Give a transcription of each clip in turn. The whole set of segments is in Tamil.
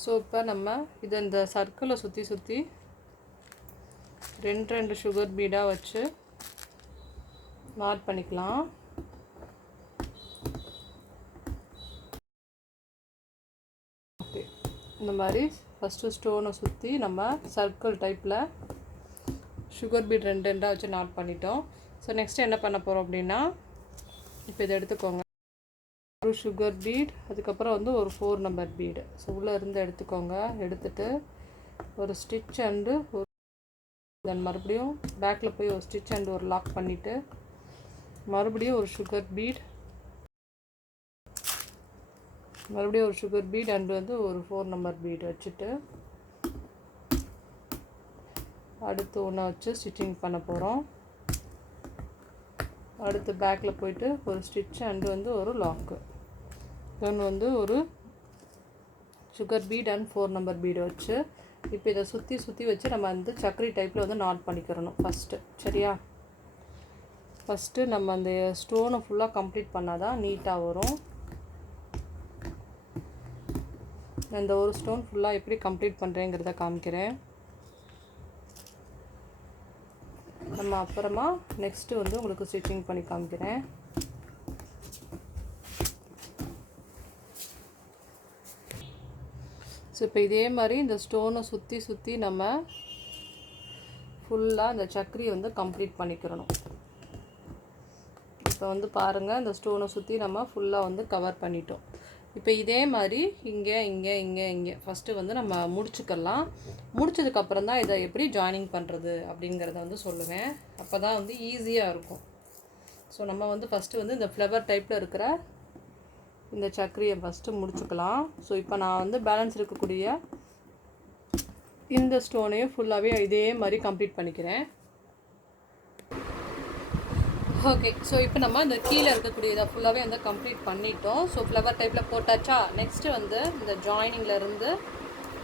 ஸோ இப்போ நம்ம இதை இந்த சர்க்கிளை சுற்றி சுற்றி ரெண்டு சுகர் பீடாக வச்சு நாட் பண்ணிக்கலாம். ஓகே, இந்த மாதிரி ஃபஸ்ட்டு ஸ்டோனை சுற்றி நம்ம சர்க்கிள் டைப்பில் சுகர் பீட் ரெண்டாக வச்சு நாட் பண்ணிட்டோம். ஸோ நெக்ஸ்ட்டு என்ன பண்ண போகிறோம் அப்படின்னா, இப்போ இதை எடுத்துக்கோங்க. ஒரு சுகர் பீட், அதுக்கப்புறம் வந்து ஒரு 4 நம்பர் பீடு. ஸோ உள்ளே இருந்து எடுத்துக்கோங்க. எடுத்துகிட்டு ஒரு ஸ்டிச் அண்டு ஒரு தென் மறுபடியும் பேக்கில் போய் ஒரு ஸ்டிச் அண்டு ஒரு லாக் பண்ணிவிட்டு மறுபடியும் ஒரு சுகர் பீட், மறுபடியும் ஒரு சுகர் பீட் அண்டு வந்து ஒரு 4 நம்பர் பீடு வச்சுட்டு அடுத்து ஒன்று வச்சு ஸ்டிச்சிங் பண்ண போகிறோம். அடுத்து பேக்கில் போயிட்டு ஒரு ஸ்டிச் அண்டு வந்து ஒரு லாக்கு, தென் வந்து ஒரு sugar beet and 4 number beet வச்சு இப்போ இதை சுற்றி சுற்றி வச்சு நம்ம வந்து சக்கரி டைப்பில் வந்து நாட் பண்ணிக்கிறணும் ஃபஸ்ட்டு. சரியா? ஃபஸ்ட்டு நம்ம அந்த ஸ்டோனை ஃபுல்லாக கம்ப்ளீட் பண்ணால் தான் நீட்டாக வரும். இந்த ஒரு ஸ்டோன் ஃபுல்லாக எப்படி கம்ப்ளீட் பண்ணுறேங்கிறத காமிக்கிறேன். நம்ம அப்புறமா நெக்ஸ்ட்டு வந்து உங்களுக்கு ஸ்டிச்சிங் பண்ணி காமிக்கிறேன். ஸோ இப்போ இதே மாதிரி இந்த ஸ்டோனை சுற்றி சுற்றி நம்ம ஃபுல்லாக இந்த சக்கரியை வந்து கம்ப்ளீட் பண்ணிக்கிறணும். இப்போ வந்து பாருங்கள், இந்த ஸ்டோனை சுற்றி நம்ம ஃபுல்லாக வந்து கவர் பண்ணிட்டோம். இப்போ இதே மாதிரி இங்கே இங்கே இங்கே இங்கே ஃபஸ்ட்டு வந்து நம்ம முடிச்சுக்கலாம். முடிச்சதுக்கப்புறம் தான் இதை எப்படி ஜாயினிங் பண்ணுறது அப்படிங்கிறத வந்து சொல்லுவேன். அப்போ தான் வந்து ஈஸியாக இருக்கும். ஸோ நம்ம வந்து ஃபஸ்ட்டு வந்து இந்த ஃப்ளவர் டைப்பில் இருக்கிற இந்த சக்கரியை ஃபஸ்ட்டு முடிச்சுக்கலாம். ஸோ இப்போ நான் வந்து பேலன்ஸ் இருக்கக்கூடிய இந்த ஸ்டோனையும் ஃபுல்லாகவே இதே மாதிரி கம்ப்ளீட் பண்ணிக்கிறேன். ஓகே, ஸோ இப்போ நம்ம இந்த கீழே இருக்கக்கூடிய இதை ஃபுல்லாகவே வந்து கம்ப்ளீட் பண்ணிட்டோம். ஸோ ஃப்ளவர் டைப்பில் போட்டாச்சா. நெக்ஸ்ட்டு வந்து இந்த ஜாயினிங்லேருந்து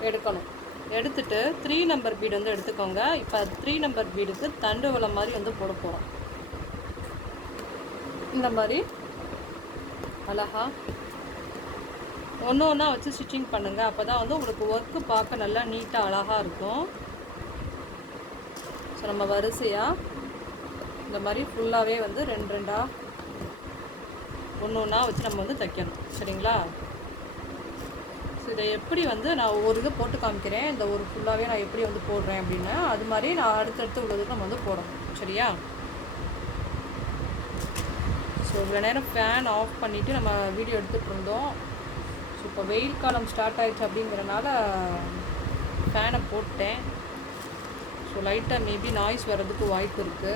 எடுக்கணும். எடுத்துகிட்டு 3 நம்பர் பீடு வந்து எடுத்துக்கோங்க. இப்போ 3 நம்பர் பீடுக்கு தண்டு வலை மாதிரி வந்து போட போகிறோம். இந்த மாதிரி அழகா ஒன்று ஒன்றா வச்சு ஸ்டிச்சிங் பண்ணுங்கள். அப்போ தான் வந்து உங்களுக்கு ஒர்க்கு பார்க்க நல்லா நீட்டாக அழகாக இருக்கும். ஸோ நம்ம வரிசையாக இந்த மாதிரி ஃபுல்லாகவே வந்து ரெண்டாக ஒன்று ஒன்றா வச்சு நம்ம வந்து தைக்கணும். சரிங்களா? ஸோ இதை எப்படி வந்து நான் ஒரு இது போட்டு காமிக்கிறேன். இந்த ஒரு ஃபுல்லாகவே நான் எப்படி வந்து போடுறேன் அப்படின்னா, அது மாதிரி நான் அடுத்தடுத்து உள்ளதுக்கு நம்ம வந்து போடணும். சரியா? ஸோ இவ்வளோ நேரம் ஃபேன் ஆஃப் பண்ணிவிட்டு நம்ம வீடியோ எடுத்துகிட்டு இருந்தோம். ஸோ இப்போ வெயில் காலம் ஸ்டார்ட் ஆகிடுச்சு அப்படிங்கிறனால ஃபேனை போட்டேன். ஸோ லைட்டாக மேபி நாய்ஸ் வர்றதுக்கு வாய்ப்பு இருக்குது.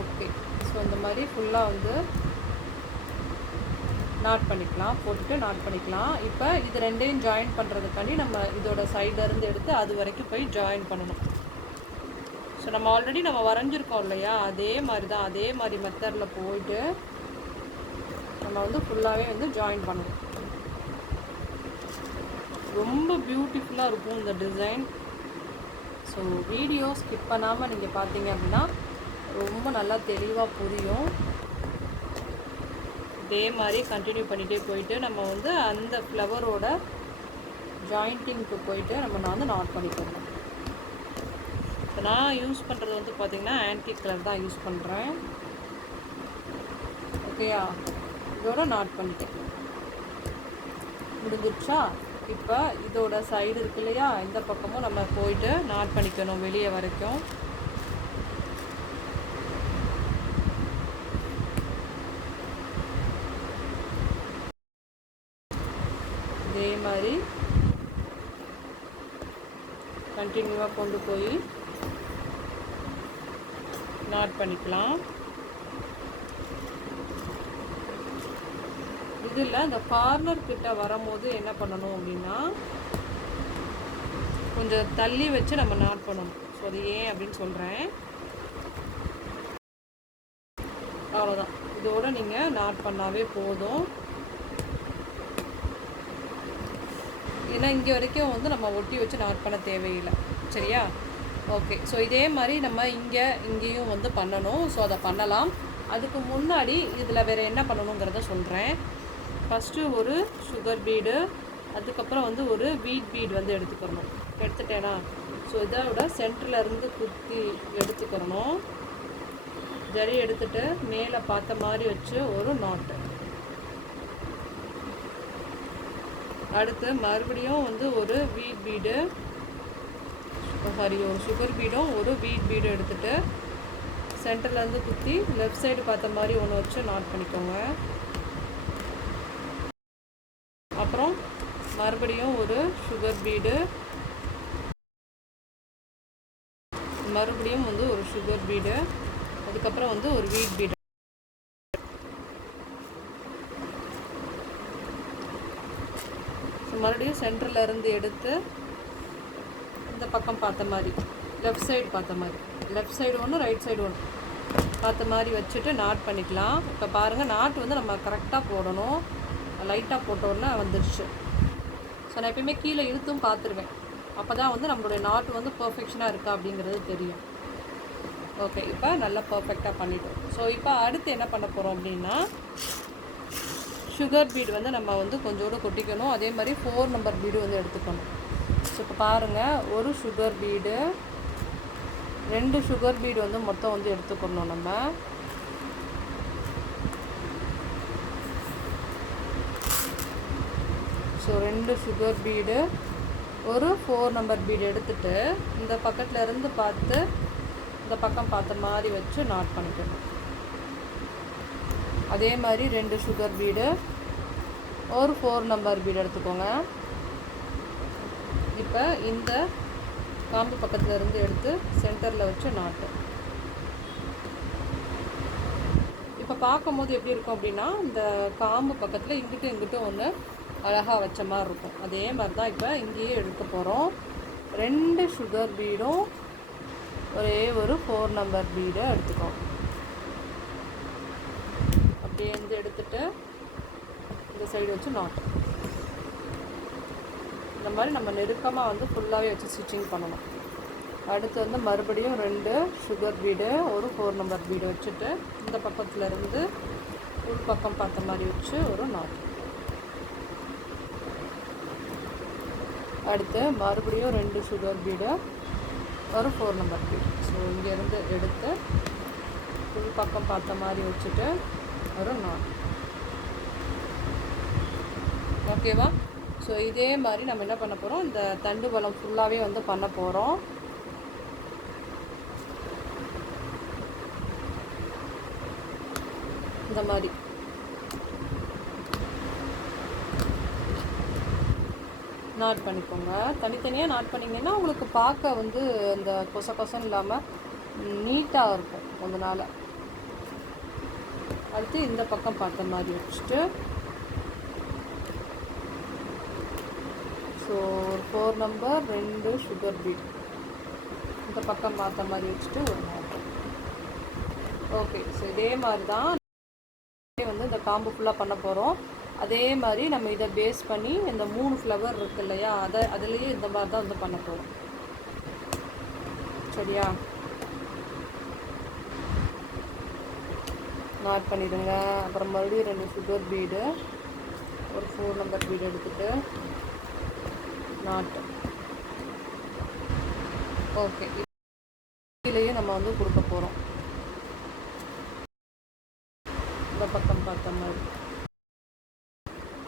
ஓகே, ஸோ இந்த மாதிரி ஃபுல்லாக வந்து நாட் பண்ணிக்கலாம். போட்டுட்டு நாட் பண்ணிக்கலாம். இப்போ இது ரெண்டையும் ஜாயின் பண்ணுறதுக்காண்டி நம்ம இதோட சைட்லேருந்து எடுத்து அது வரைக்கும் போய் ஜாயின் பண்ணணும். ஸோ நம்ம ஆல்ரெடி நம்ம வரைஞ்சிருக்கோம் இல்லையா, அதே மாதிரி தான், அதே மாதிரி மெத்தடில் போயிட்டு நம்ம வந்து ஃபுல்லாகவே வந்து ஜாயின் பண்ணணும். ரொம்ப பியூட்டிஃபுல்லாக இருக்கும் இந்த டிசைன். ஸோ வீடியோ ஸ்கிப் பண்ணாமல் நீங்கள் பார்த்தீங்க அப்படின்னா ரொம்ப நல்லா தெளிவாக புரியும். இதே மாதிரி கண்டினியூ பண்ணிகிட்டே போயிட்டு நம்ம வந்து அந்த ஃப்ளவரோட ஜாயிண்டிங்க்கு போயிட்டு நம்ம நான் வந்து நாட் பண்ணிக்கணும். இப்போ நான் யூஸ் பண்ணுறது வந்து பார்த்திங்கன்னா ஆன்டிக் கலர் தான் யூஸ் பண்ணுறேன். ஓகேயா? இதோட நாட் பண்ணிட்டேன். முடிஞ்சிடுச்சா? இப்போ இதோட சைடு இருக்கு இல்லையா, இந்த பக்கமும் நம்ம போயிட்டு நாட் பண்ணிக்கணும் வெளியே வரைக்கும். இதே மாதிரி கண்டினியூவாக கொண்டு போய் நாட் பண்ணிக்கலாம். இதில் இந்த கார்னர் கிட்ட வரும்போது என்ன பண்ணணும் அப்படின்னா, கொஞ்சம் தள்ளி வச்சு நம்ம நாட் பண்ணணும். ஸோ அது ஏன் அப்படின்னு சொல்கிறேன். அவ்வளோதான், இதோட நீங்கள் நாட் பண்ணாவே போதும். ஏன்னா இங்கே வரைக்கும் வந்து நம்ம ஒட்டி வச்சு நாட் பண்ண தேவையில்லை. சரியா? ஓகே, ஸோ இதே மாதிரி நம்ம இங்கேயும் வந்து பண்ணணும். ஸோ அதை பண்ணலாம். அதுக்கு முன்னாடி இதில் வேறு என்ன பண்ணணுங்கிறத சொல்கிறேன். ஃபஸ்ட்டு ஒரு சுகர் பீடு, அதுக்கப்புறம் வந்து ஒரு வீட் பீட் வந்து எடுத்துக்கிறணும். எடுத்துட்டேனா, ஸோ இதோட சென்டர்லேருந்து குத்தி எடுத்துக்கிறணும். ஜரி எடுத்துகிட்டு மேலே பார்த்த மாதிரி வச்சு ஒரு நாட்டு. அடுத்து மறுபடியும் வந்து ஒரு வீட் பீடு, ஒரு சுகர் பீடும் ஒரு வீட் பீடும் எடுத்துகிட்டு சென்டர்லேருந்து குத்தி லெஃப்ட் சைடு பார்த்த மாதிரி ஒன்று வச்சு நாட் பண்ணிக்கோங்க. அப்புறம் மறுபடியும் ஒரு சுகர் பீடு, மறுபடியும் வந்து ஒரு சுகர் பீடு, அதுக்கப்புறம் வந்து ஒரு வீட் பீடு. மறுபடியும் சென்டரில் இருந்து எடுத்து இந்த பக்கம் பார்த்த மாதிரி லெஃப்ட் சைடு பார்த்த மாதிரி, லெஃப்ட் சைடு ஒன்று ரைட் சைடு ஒன்று பார்த்த மாதிரி வச்சுட்டு நாட் பண்ணிக்கலாம். இப்போ பாருங்கள், நாட் வந்து நம்ம கரெக்டாக போடணும். லைட்டாக போட்டோன்னா வந்துடுச்சு. ஸோ நான் எப்பயுமே கீழே இழுத்தும் பார்த்துருவேன். அப்போ தான் வந்து நம்மளுடைய நாட்டு வந்து பர்ஃபெக்ஷனாக இருக்கா அப்படிங்கிறது தெரியும். ஓகே, இப்போ நல்லா பர்ஃபெக்டாக பண்ணிட்டோம். ஸோ இப்போ அடுத்து என்ன பண்ண போகிறோம் அப்படின்னா, சுகர் பீடு வந்து நம்ம வந்து கொஞ்சோடு கொட்டிக்கணும். அதே மாதிரி 4 நம்பர் பீடு வந்து எடுத்துக்கணும். ஸோ இப்போ பாருங்கள், ஒரு சுகர் பீடு, 2 சுகர் பீடு வந்து மொத்தம் வந்து எடுத்துக்கணும் நம்ம. ஸோ 2 சுகர் பீடு, ஒரு 4 நம்பர் பீடு எடுத்துகிட்டு இந்த பக்கத்தில் இருந்து பார்த்து இந்த பக்கம் பார்த்த மாதிரி வச்சு நாட் பண்ணிக்கணும். அதே மாதிரி 2 சுகர் பீடு, ஒரு 4 நம்பர் பீடு எடுத்துக்கோங்க. இப்போ இந்த காம்பு பக்கத்தில் இருந்து எடுத்து சென்டரில் வச்சு நாட்டு. இப்போ பார்க்கும்போது எப்படி இருக்கும் அப்படின்னா, இந்த காம்பு பக்கத்தில் இங்கிட்டும் இங்கிட்டும் ஒன்று அழகாக வச்ச மாதிரி இருக்கும். அதே மாதிரி தான் இப்போ இங்கேயே எடுக்க போகிறோம். 2 சுகர் பீடும் ஒரே ஒரு 4 நம்பர் பீடை எடுத்துக்கோம். அப்படியே வந்து எடுத்துகிட்டு இந்த சைடு வச்சு நாட்டு. இந்த மாதிரி நம்ம நெருக்கமாக வந்து ஃபுல்லாகவே வச்சு ஸ்டிச்சிங் பண்ணணும். அடுத்து வந்து மறுபடியும் 2 சுகர் பீடு, ஒரு 4 நம்பர் பீடு வச்சுட்டு இந்த பக்கத்தில் இருந்து உள் பக்கம் பார்த்த மாதிரி வச்சு ஒரு நாட்டு. அடுத்து மறுபடியும் 2 சுகர் பீடு, ஒரு 4 நம்பர் பீடு. ஸோ இங்கேருந்து எடுத்து உள் பக்கம் பார்த்த மாதிரி வச்சுட்டு ஒரு நாட்டு. ஓகேவா? ஸோ இதே மாதிரி நம்ம என்ன பண்ண போகிறோம், இந்த தண்டு வளம் ஃபுல்லாகவே வந்து பண்ண போகிறோம். இந்த மாதிரி நாட் பண்ணிக்கோங்க. தனித்தனியாக நாட் பண்ணிங்கன்னா உங்களுக்கு பார்க்க வந்து இந்த கொசம் இல்லாமல் நீட்டாக இருக்கும். அதனால் அடுத்து இந்த பக்கம் பார்த்த மாதிரி வச்சுட்டு, ஸோ 4 நம்பர் 2 சுகர் பீட் இந்த பக்கம் பார்த்த மாதிரி வச்சுட்டு ஒரு நாட். ஓகே, ஸோ இதே மாதிரி தான் வந்து இந்த காம்பு ஃபுல்லாக பண்ண போகிறோம். அதே மாதிரி நம்ம இதை பேஸ் பண்ணி இந்த 3 ஃப்ளவர் இருக்குது இல்லையா, அதுலேயே இந்த மாதிரி தான் வந்து பண்ண போகிறோம். சரியா? நாட் பண்ணிடுங்க. அப்புறம் மறுபடியும் 2 சுகர் பீடு, ஒரு 4 நம்பர் பீடு எடுத்துகிட்டு நாட்டு. ஓகே, இதுலேயே நம்ம வந்து கொடுக்க போகிறோம். இந்த பக்கம் பார்த்த மாதிரி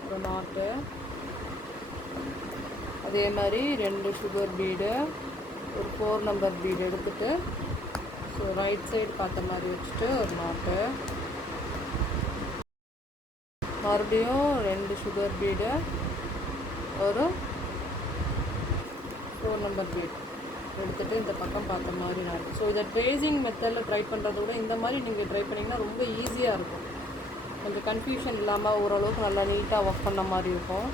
ஒரு நாட்டு. அதே மாதிரி 2 சுகர் பீடு, ஒரு 4 நம்பர் பீடு எடுத்துகிட்டு ஸோ ரைட் சைடு பார்த்த மாதிரி வச்சுட்டு ஒரு நாட்டு. மறுபடியும் 2 சுகர் பீடு, ஒரு 4 நம்பர் பீடு எடுத்துகிட்டு இந்த பக்கம் பார்த்த மாதிரி நாட்டு. ஸோ இதை ட்ரேசிங் மெத்தடில் ட்ரை பண்ணுறத விட இந்த மாதிரி நீங்கள் ட்ரை பண்ணிங்கன்னா ரொம்ப ஈஸியாக இருக்கும். கொஞ்சம் கன்ஃபியூஷன் இல்லாமல் ஓரளவுக்கு நல்லா நீட்டாக ஒர்க் பண்ண மாதிரி இருக்கும்.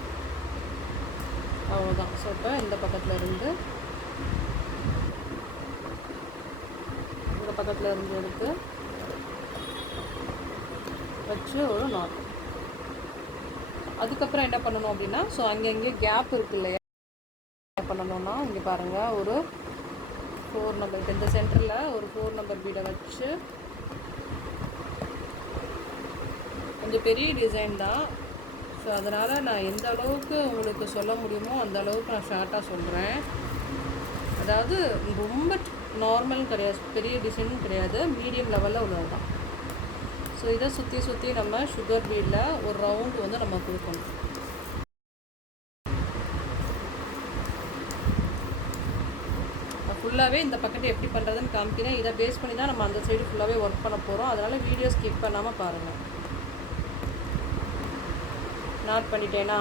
அவ்வளோதான். ஸோ இப்போ இந்த பக்கத்தில் இருந்து இந்த பக்கத்தில் இருந்து எடுத்து வச்சு ஒரு நாட். அதுக்கப்புறம் என்ன பண்ணணும் அப்படின்னா, ஸோ அங்கங்கே கேப் இருக்குது இல்லையா, என்ன பண்ணணும்னா இங்கே பாருங்கள், ஒரு 4 நம்பர் இந்த சென்டரில் ஒரு 4 நம்பர் பீடை வச்சு, கொஞ்சம் பெரிய டிசைன் தான். ஸோ ஸோ அதனால் நான் எந்த அளவுக்கு உங்களுக்கு சொல்ல முடியுமோ அந்த அளவுக்கு நான் ஷார்ட்டாக சொல்கிறேன். அதாவது ரொம்ப நார்மல் கிடையாது, பெரிய டிசைனும் கிடையாது, மீடியம் லெவலில் உள்ளது தான். ஸோ இதை சுற்றி சுற்றி நம்ம சுகர் பீடில் ஒரு ரவுண்டு வந்து நம்ம கொடுக்கணும். ஃபுல்லாகவே இந்த பக்கெட் எப்படி பண்ணுறதுன்னு காமிக்கிறேன். இதை பேஸ் பண்ணி தான் நம்ம அந்த சைடு ஃபுல்லாகவே ஒர்க் பண்ண போகிறோம். அதனால் வீடியோ ஸ்கிப் பண்ணாமல் பாருங்கள். நாட் பண்ணிட்டேனா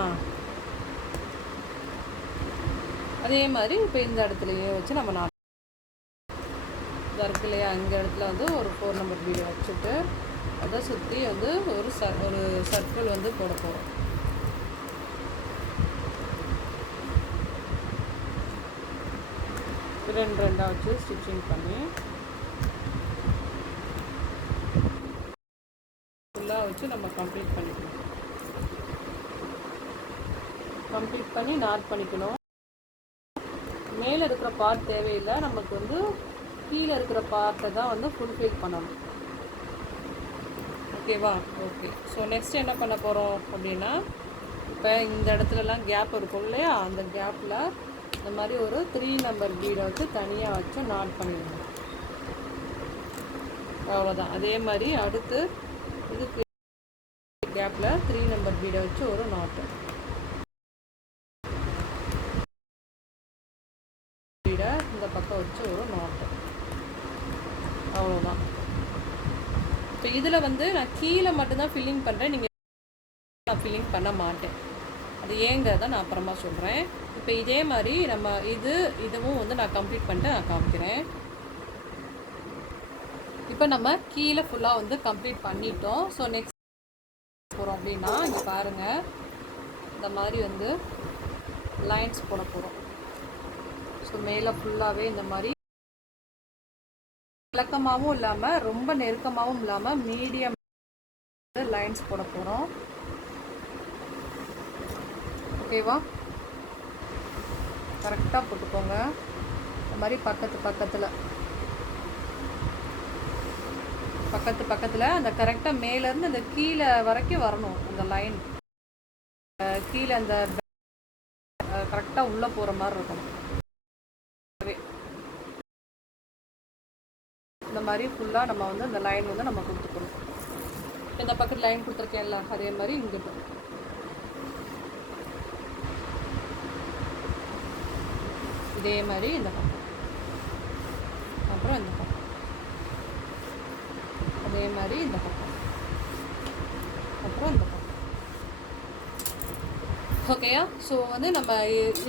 அதே மாதிரி இப்போ இந்த இடத்துலையே வச்சு நம்ம நாட் இருக்கு இல்லையா, இந்த இடத்துல வந்து ஒரு 4 நம்பர் பீடை வச்சுட்டு அதை சுற்றி வந்து ஒரு சர்க்கிள் வந்து போட போகிறோம். ரெண்டாக வச்சு ஸ்டிச்சிங் பண்ணி ஃபுல்லாக வச்சு நம்ம கம்ப்ளீட் பண்ணிக்கணும். கம்ப்ளீட் பண்ணி நாட் பண்ணிக்கணும். மேலே இருக்கிற பார்ட் தேவையில்லை, நமக்கு வந்து கீழே இருக்கிற பார்ட்டை தான் வந்து ஃபுல்ஃபில் பண்ணணும். ஓகேவா? ஓகே. ஸோ நெக்ஸ்ட் என்ன பண்ண போகிறோம் அப்படின்னா, இப்போ இந்த இடத்துலலாம் கேப் இருக்கும் இல்லையா, அந்த கேப்பில் இந்த மாதிரி ஒரு 3 நம்பர் பீடை வச்சு தனியாக வச்சு நாட் பண்ணிடணும். அவ்வளோதான். அதே மாதிரி அடுத்து இதுக்கு கேப்பில் 3 நம்பர் பீடை வச்சு ஒரு நாட்டு பீடை இந்த பக்கம் வச்சு ஒரு நாட்டு. அவ்வளோதான். இப்போ இதில் வந்து நான் கீழே மட்டும்தான் ஃபில்லிங் பண்ணுறேன், நீங்கள் நான் ஃபில்லிங் பண்ண மாட்டேன். அது ஏங்கிறத நான் அப்புறமா சொல்கிறேன். இப்போ இதே மாதிரி நம்ம இதுவும் வந்து நான் கம்ப்ளீட் பண்ணிட்டு நான் காமிக்கிறேன். இப்போ நம்ம கீழே ஃபுல்லாக வந்து கம்ப்ளீட் பண்ணிட்டோம். ஸோ நெக்ஸ்ட் போகிறோம் அப்படின்னா, இங்கே பாருங்கள், இந்த மாதிரி வந்து லைன்ஸ் போட போகிறோம். ஸோ மேலே ஃபுல்லாகவே இந்த மாதிரி விளக்கமாகவும் இல்லாமல் ரொம்ப நெருக்கமாகவும் இல்லாமல் மீடியம் லைன்ஸ் போட போகிறோம். ஓகேவா? கரெக்டாக போட்டுக்கோங்க. இந்த மாதிரி பக்கத்தில் அந்த கரெக்டாக மேலேருந்து அந்த கீழே வரைக்கும் வரணும். அந்த லைன் கீழே அந்த கரெக்டாக உள்ளே போகிற மாதிரி இருக்கணும். இந்த மாதிரி ஃபுல்லாக நம்ம வந்து அந்த லைன் வந்து நம்ம கொடுத்துக்கணும். இந்த பக்கத்து லைன் கொடுத்துருக்கேன்ல, அதே மாதிரி இங்கிட்டு இதே மாதிரி இந்த பக்கம், அப்புறம் இந்த பக்கம் அதே மாதிரி இந்த பக்கம், அப்புறம் இந்த பக்கம். ஓகேயா? ஸோ வந்து நம்ம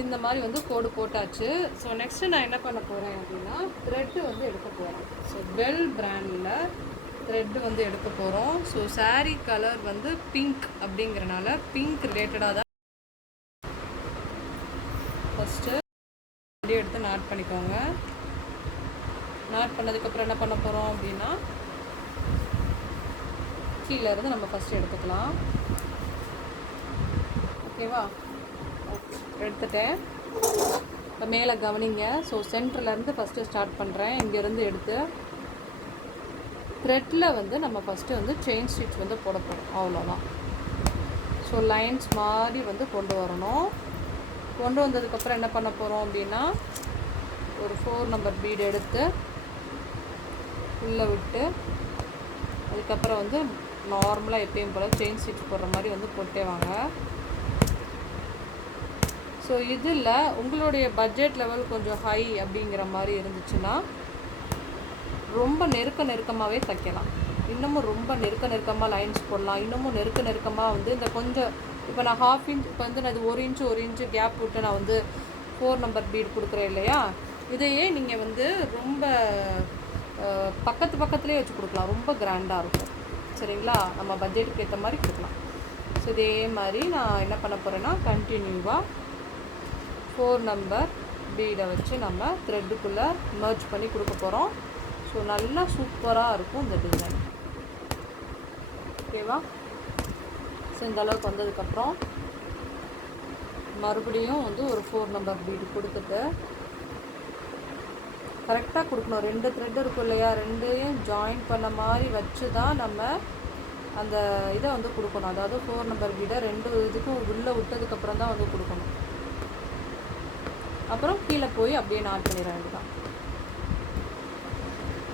இந்த மாதிரி வந்து கோடு போட்டாச்சு. ஸோ நெக்ஸ்ட்டு நான் என்ன பண்ண போகிறேன் அப்படின்னா, த்ரெட்டு வந்து எடுக்க போகிறேன். ஸோ பெல் பிராண்டில் த்ரெட்டு வந்து எடுக்க போகிறோம். ஸோ சாரீ கலர் வந்து பிங்க் அப்படிங்கிறனால பிங்க் ரிலேட்டடாக தான் ஃபஸ்ட்டு அப்படியே எடுத்து நாட் பண்ணிக்கோங்க. நாட் பண்ணதுக்கப்புறம் என்ன பண்ண போகிறோம் அப்படின்னா, கீழே இருந்து நம்ம ஃபஸ்ட்டு எடுத்துக்கலாம். ஓகேவா? எடுத்துட்டேன். இப்போ மேலே கவனிங்க. ஸோ சென்டர்லேருந்து ஃபஸ்ட்டு ஸ்டார்ட் பண்ணுறேன். இங்கேருந்து எடுத்து த்ரெட்டில் வந்து நம்ம ஃபஸ்ட்டு வந்து செயின் ஸ்டிச் வந்து போட போகிறோம். அவ்வளோதான். ஸோ லைன்ஸ் மாதிரி வந்து கொண்டு வரணும். கொண்டு வந்ததுக்கப்புறம் என்ன பண்ண போகிறோம் அப்படின்னா, ஒரு 4 நம்பர் பீடு எடுத்து உள்ளே விட்டு, அதுக்கப்புறம் வந்து நார்மலாக எப்பயும் போல் செயின் ஸ்டிச் போடுற மாதிரி வந்து போட்டே வாங்க. ஸோ இதில் உங்களுடைய பட்ஜெட் லெவல் கொஞ்சம் ஹை அப்படிங்கிற மாதிரி இருந்துச்சுன்னா ரொம்ப நெருக்கமாகவே தைக்கலாம். இன்னமும் ரொம்ப நெருக்கமாக லைன்ஸ் போடலாம். இன்னமும் நெருக்கமாக வந்து இந்த கொஞ்சம் இப்போ நான் 1/2 இன்ச், இப்போ வந்து நான் இது 1 இன்ச்சு கேப் விட்டு நான் வந்து 4 நம்பர் பீடு கொடுக்குறேன் இல்லையா, இதையே நீங்கள் வந்து ரொம்ப பக்கத்துலேயே வச்சு கொடுக்கலாம். ரொம்ப கிராண்டாக இருக்கும். சரிங்களா? நம்ம பட்ஜெட்டுக்கு ஏற்ற மாதிரி கொடுக்கலாம். ஸோ இதே மாதிரி நான் என்ன பண்ண போகிறேன்னா, கண்டினியூவாக 4 நம்பர் பீடை வச்சு நம்ம த்ரெட்டுக்குள்ளே மர்ஜ் பண்ணி கொடுக்க போகிறோம். ஸோ நல்லா சூப்பராக இருக்கும் இந்த டிசைன். ஓகேவா? ஸோ இந்த அளவுக்கு வந்ததுக்கப்புறம் மறுபடியும் வந்து ஒரு 4 நம்பர் பீடு கொடுத்துட்டு கரெக்டாக கொடுக்கணும். 2 த்ரெட் இருக்கும் இல்லையா, 2யும் ஜாயின் பண்ண மாதிரி வச்சு தான் நம்ம அந்த இதை வந்து கொடுக்கணும். அதாவது 4 நம்பர் பீடை 2 இதுக்கும் உள்ளே விட்டதுக்கப்புறம் தான் வந்து கொடுக்கணும். அப்புறம் கீழே போய் அப்படியே நாட் பண்ணிட வேண்டியதான்.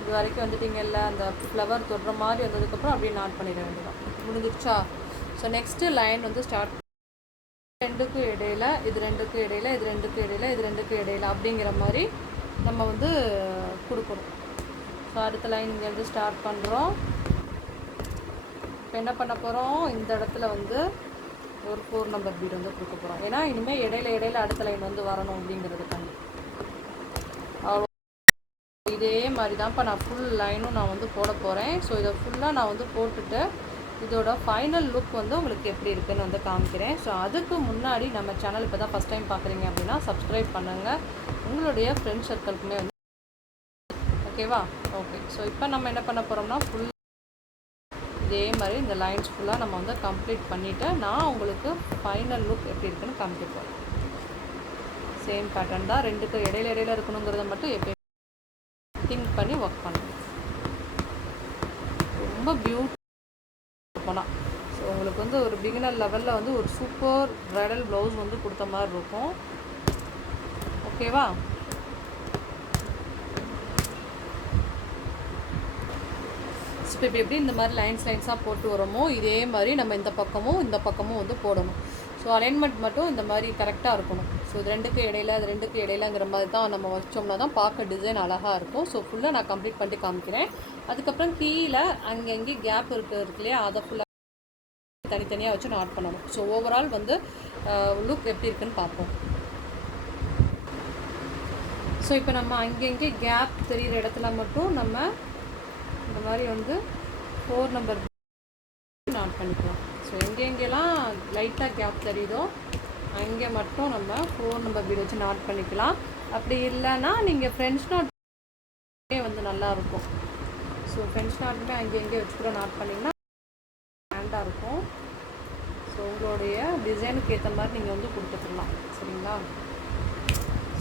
இது வரைக்கும் வந்துட்டிங்கல்ல, அந்த ஃப்ளவர் தொடுற மாதிரி வந்ததுக்கப்புறம் அப்படியே நாட் பண்ணிட வேண்டியதான். முடிஞ்சிருச்சா? ஸோ நெக்ஸ்ட்டு லைன் வந்து ஸ்டார்ட், ரெண்டுக்கும் இடையில, இது ரெண்டுக்கும் இடையில, இது ரெண்டுக்கும் இடையில, இது ரெண்டுக்கும் இடையில அப்படிங்கிற மாதிரி நம்ம வந்து கொடுக்கணும். ஸோ அடுத்த லைன் இங்கேருந்து ஸ்டார்ட் பண்ணுறோம். இப்போ என்ன பண்ண போகிறோம், இந்த இடத்துல வந்து ஒரு 4 நம்பர் பீட் வந்து கொடுக்க போகிறோம். ஏன்னா இனிமேல் இடையில அடுத்த லைன் வந்து வரணும் அப்படிங்கிறதுக்காண்டி. அவ்வளோ இதே மாதிரி தான்ப்பா நான் ஃபுல் லைனும் நான் வந்து போட போகிறேன். ஸோ இதை ஃபுல்லாக நான் வந்து போட்டுட்டு இதோட ஃபைனல் லுக் வந்து உங்களுக்கு எப்படி இருக்குதுன்னு வந்து காமிக்கிறேன். ஸோ அதுக்கு முன்னாடி நம்ம சேனல் இப்போ தான் ஃபஸ்ட் டைம் பார்க்குறீங்க அப்படின்னா சப்ஸ்கிரைப் பண்ணுங்கள். உங்களுடைய ஃப்ரெண்ட்ஸ் சர்க்கிள்க்குமே வந்து ஓகேவா? ஓகே. ஸோ இப்போ நம்ம என்ன பண்ண போகிறோம்னா ஃபுல் இதே மாதிரி இந்த லைன்ஸ் ஃபுல்லாக நம்ம வந்து கம்ப்ளீட் பண்ணிவிட்டு நான் உங்களுக்கு ஃபைனல் லுக் எப்படி இருக்குன்னு காமிக்க போகிறேன். சேம் பேட்டர்ன் தான், ரெண்டுக்கு இடையில இருக்கணுங்கிறத மட்டும் எப்பயும் திங்க் பண்ணி ஒர்க் பண்ணணும். ரொம்ப பியூட்டிஃபுல் போனால். ஸோ உங்களுக்கு வந்து ஒரு பிகினர் லெவலில் வந்து ஒரு சூப்பர் ப்ரைடல் ப்ளவுஸ் வந்து கொடுத்த மாதிரி இருக்கும். ஓகேவா? ஸோ இப்போ எப்படி இந்த மாதிரி லைன்ஸாக போட்டு வரோமோ இதே மாதிரி நம்ம இந்த பக்கமும் வந்து போடணும். ஸோ அலைன்மெண்ட் மட்டும் இந்த மாதிரி கரெக்டாக இருக்கணும். ஸோ இது ரெண்டுக்கு இடையிலங்கிற மாதிரி தான் நம்ம வச்சோம்னா தான் பார்க்க டிசைன் அழகாக இருக்கும். ஸோ ஃபுல்லாக நான் கம்ப்ளீட் பண்ணிட்டு காமிக்கிறேன். அதுக்கப்புறம் கீழே அங்கங்கே கேப் இருக்கு இல்லையா, அதை ஃபுல்லாக தனித்தனியாக வச்சு நாட் பண்ணணும். ஸோ ஓவரால் வந்து லுக் எப்படி இருக்குன்னு பார்ப்போம். ஸோ இப்போ நம்ம அங்கங்கே கேப் தெரிகிற இடத்துல மட்டும் நம்ம இந்த மாதிரி வந்து 4 நம்பர் நாட் பண்ணிக்கலாம். ஸோ எங்கெங்கெல்லாம் லைட்டாக கேப் தெரியுதோ அங்கே மட்டும் நம்ம 4 நம்பர் பீட் வச்சு நாட் பண்ணிக்கலாம். அப்படி இல்லைன்னா நீங்கள் ஃப்ரெண்ட்ஸ் நாட் வந்து நல்லாயிருக்கும். ஸோ ஃப்ரெண்ட்ஸ் நாட்டுமே அங்கங்கே வச்சு கூட நாட் பண்ணிங்கன்னா ஹேண்டாக இருக்கும். ஸோ உங்களுடைய டிசைனுக்கு ஏற்ற மாதிரி நீங்கள் வந்து கொடுத்துக்கலாம். சரிங்களா?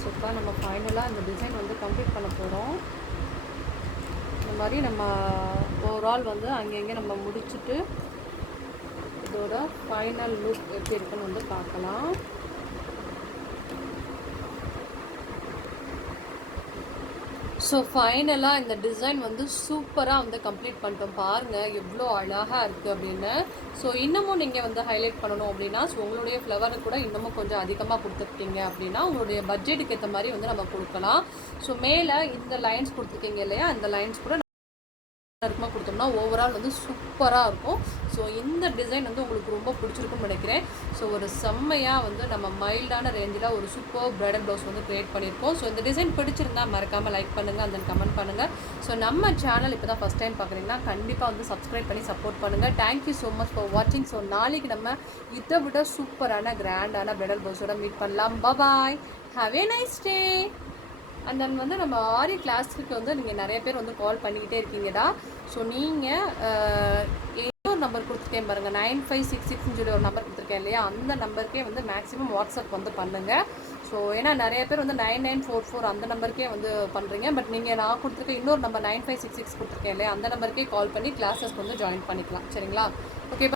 ஸோ இப்போ நம்ம ஃபைனலாக இந்த டிசைன் வந்து கம்ப்ளீட் பண்ண போகிறோம். இந்த மாதிரி நம்ம ஓவரால் வந்து அங்கங்கே நம்ம முடிச்சுட்டு இதோட ஃபைனல் லுக் எப்படி இருக்குன்னு வந்து பார்க்கலாம். ஸோ ஃபைனலாக இந்த டிசைன் வந்து சூப்பராக வந்து கம்ப்ளீட் பண்ணிட்டோம். பாருங்கள் எவ்வளோ அழகாக இருக்குது அப்படின்னு. ஸோ இன்னமும் நீங்கள் வந்து ஹைலைட் பண்ணணும் அப்படின்னா ஸோ உங்களுடைய ஃப்ளவரை கூட இன்னமும் கொஞ்சம் அதிகமாக கொடுத்துருக்கீங்க அப்படின்னா உங்களுடைய பட்ஜெட்டுக்கு ஏற்ற மாதிரி வந்து நம்ம கொடுக்கலாம். ஸோ மேலே இந்த லைன்ஸ் கொடுத்துருக்கீங்க இல்லையா, இந்த லைன்ஸ் கூட இருக்குமா கொடுத்தோம்னா ஓவரால் வந்து சூப்பராக இருக்கும். ஸோ இந்த டிசைன் வந்து உங்களுக்கு ரொம்ப பிடிச்சிருக்குன்னு நினைக்கிறேன். ஸோ ஒரு செம்மையாக வந்து நம்ம மைல்டான ரேஞ்சில் ஒரு சூப்பர் ப்ரைடல் ப்ளவுஸ் வந்து க்ரியேட் பண்ணியிருக்கோம். ஸோ இந்த டிசைன் பிடிச்சிருந்தா மறக்காமல் லைக் பண்ணுங்கள், அந்த கமெண்ட் பண்ணுங்கள். ஸோ நம்ம சேனல் இப்போ தான் ஃபஸ்ட் டைம் பார்க்குறீங்கன்னா கண்டிப்பாக வந்து சப்ஸ்கிரைப் பண்ணி சப்போர்ட் பண்ணுங்கள். தேங்க்யூ ஸோ மச் ஃபார் வாட்சிங். ஸோ நாளைக்கு நம்ம இதை விட சூப்பரான கிராண்டான ப்ரைடல் ப்ளவுஸோட மீட் பண்ணலாம். Bye, have a nice day. And then வந்து நம்ம ஆரி கிளாஸுக்கு வந்து நீங்கள் நிறைய பேர் வந்து கால் பண்ணிக்கிட்டே இருக்கீங்கடா. ஸோ நீங்கள் இன்னொரு நம்பர் கொடுத்துருக்கேன் பாருங்கள், 9566 சொல்லி ஒரு நம்பர் கொடுத்துருக்கேன் இல்லையா, அந்த நம்பருக்கே வந்து மேக்ஸிமம் வாட்ஸ்அப் வந்து பண்ணுங்கள். ஸோ ஏன்னா நிறைய பேர் வந்து 9944 அந்த நம்பருக்கே வந்து பண்ணுறீங்க. பட் நீங்கள் நான் கொடுத்துருக்க இன்னொரு நம்பர் 9566 கொடுத்துருக்கேன் இல்லையா, அந்த நம்பருக்கே கால் பண்ணி கிளாஸஸ்க்கு வந்து ஜாயின் பண்ணிக்கலாம். சரிங்களா? ஓகே.